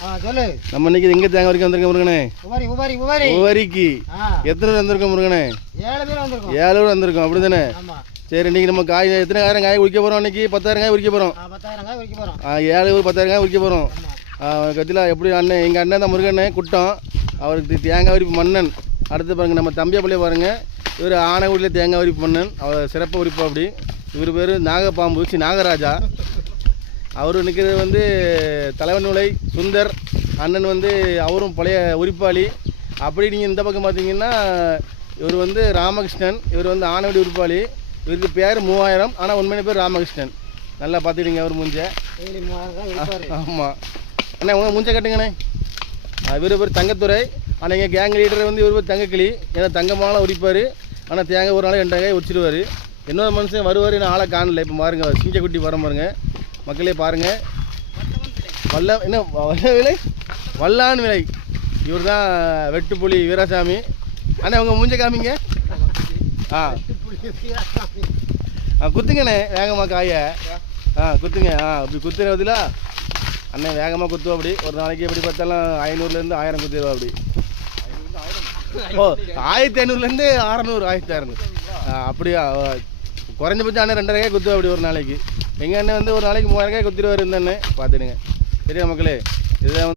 சொல்லு. நம்ம இன்னைக்கு எங்கே தேங்காய் வரைக்கும் வந்திருக்கோம் முருகனே? உவரிக்கு. எத்தனை பேர் வந்திருக்கோம் முருகனே? 7 பேர் வந்திருக்கோம். 7 பேர் வந்திருக்கோம் அப்படி தானே? சரி, இன்னைக்கு நம்ம காய் எத்தனை ஆயிரம் காய் உரிக்க போகிறோம்? இன்னைக்கு 10,000 காய் உரிக்க போகிறோம். 10,000 காய் உரிக்க போகிறோம். 7 பேர் 10,000 காய் உரிக்க போகிறோம். கத்திலா எப்படி அண்ணன், எங்கள் அண்ணன் தான் முருகண்ணே குட்டம். அவருக்கு தேங்காய் உரிப்பு மன்னன். அடுத்து பாருங்கள் நம்ம தம்பியாப்பிள்ளைய பாருங்கள். இவர் ஆனைக்குடியில் தேங்காய் உரிப்பு மன்னன். அவர் சிறப்பு உரிப்பு அப்படி. இவர் பேர் நாகப்பாம்பு நாகராஜா. அவர் நிற்கிறது வந்து தலைவன் உலை சுந்தர் அண்ணன் வந்து அவரும் பழைய உரிப்பாளி. அப்படி நீங்கள் இந்த பக்கம் பார்த்தீங்கன்னா இவர் வந்து ராமகிருஷ்ணன். இவர் வந்து ஆனைக்குடி உரிப்பாளி. இவருக்கு பேர் 3000, ஆனால் உண்மையான பேர் ராமகிருஷ்ணன். நல்லா பார்த்துக்கிட்டீங்க அவர் மூஞ்ச. ஆமாம் அண்ணா, உங்கள் மூஞ்சை கட்டுங்கண்ணே. இவர் பேர் தங்கத்துறை. ஆனால் எங்கள் கேங் லீடர் வந்து இவர் பேர் தங்கக்கிளி. ஏன்னா தங்கமாலாம் உரிப்பார். ஆனால் தேங்காய் ஒரு நாள் 2 காய் உரிச்சிடுவார். இன்னொரு மனுஷன் வருவார், நான் ஆளை காணல. இப்போ பாருங்க சிங்கக்குட்டி வர பாருங்க மக்களே பாருங்கள். என்ன விலை? வல்லான் விலை. இவர் தான் வெட்டுப்புலி வீராசாமி. அண்ணா உங்கள் மூஞ்ச காமிங்க. குத்துங்கண்ணே வேகமாக காயை. குத்துங்க. அப்படி குத்துறதுல அண்ணன் வேகமாக குத்துவோம். அப்படி ஒரு நாளைக்கு எப்படி பார்த்தாலும் 500லேருந்து 1000 குத்துருவா. அப்படி 1500லேருந்து 600, 1600 அப்படியா? குறைஞ்சபட்சம் அண்ணன் 2,500 காய் குத்துவா அப்படி ஒரு நாளைக்கு. எங்கள் அண்ணன் வந்து ஒரு நாளைக்கு 3000 காய் குத்திடுவார். இந்த அண்ணன் பார்த்துடுங்க. சரியா மக்களே? இதுதான்